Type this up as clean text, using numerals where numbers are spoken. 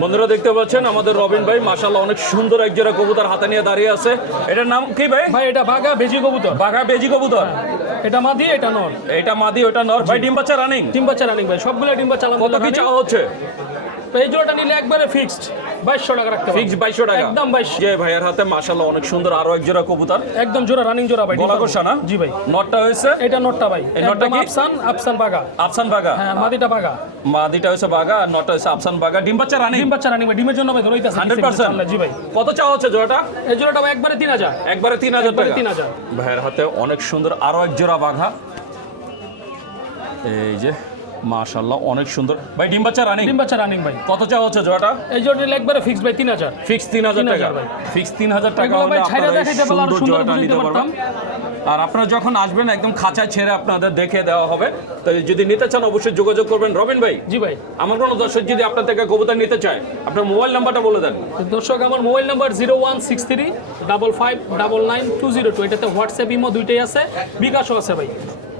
বন্ধুরা দেখতে পাচ্ছেন আমাদের রবিন ভাই মাশাআল্লাহ অনেক সুন্দর এক জোড়া কবুতর হাতে নিয়ে দাঁড়িয়ে আছে। এটার নাম কি ভাই? ভাই এটা বাঘা বেজি কবুতর। বাঘা বেজি কবুতর। এটা মাদি এটা নর। এটা মাদি ওটা নর। ভাই ডিম বাচ্চা রানিং? ডিম বাচ্চা রানিং ভাই, সবগুলো ডিম বাচ্চা। কত কি চাওয়া হচ্ছে? এই জোড়াটা নিলে একবারে ফিক্সড 2200 টাকা রাখতে হবে। ফিক্স 2200 টাকা একদম 2200। যে ভাইয়ের হাতে মাশাআল্লাহ অনেক সুন্দর আরো এক জোড়া কবুতর। একদম জোড়া রানিং জোড়া ভাই। গলা কষা না? জি ভাই। নটটা হয়েছে? এটা নটটা ভাই। এই নটটা কি? আফসান বাঘা। আফসান বাঘা। হ্যাঁ মাদিটা বাঘা। মাদিটা হয়েছে বাঘা আর নটটা হয়েছে আফসান বাঘা। ডিম বাচ্চা রানিং? ডিম বাচ্চা রানিং ভাই, ডিমের জন্য ভাই ধরেইতাছে 100%। জি ভাই। কত চাওয়া হচ্ছে জোড়াটা? এই জোড়াটা ভাই একবারে 3000। একবারে 3000 টাকা। 3000। ভাইয়ের হাতে অনেক সুন্দর আরো এক জোড়া বাঘা। এই যে মাশাআল্লাহ অনেক সুন্দর। ভাই ডিম বাচ্চা রানিং? ডিম বাচ্চা রানিং ভাই। কত চাওয়া হচ্ছে জোড়াটা? এই জোড়াটা নিলে একবারে ফিক্সড ভাই 3000। ফিক্স 3000 টাকা। 3000 ভাই। ফিক্স 3000 টাকা এগুলো হলে ভাই ছাইরা আপনারা এই দেখাইতে পারলে আরো সুন্দর সুন্দর জোড়াটা বুঝাইতে নিতে পারতাম। পারবেন। আর আপনারা যখন আসবেন একদম খাঁচায় ছেড়ে আপনাদের দেখে দেওয়া হবে। তো যদি নিতে চান অবশ্যই যোগাযোগ করবেন। রবিন ভাই, জি ভাই। আমার কোনো দর্শক যদি আপনার থেকে কবুতর নিতে চায় আপনার মোবাইল নাম্বারটা বলে দেন। দর্শক আমার মোবাইল নাম্বার 0163 55 99 202। এটাতে হোয়াটসঅ্যাপ ইমো দুইটাই আছে, বিকাশও আছে ভাই।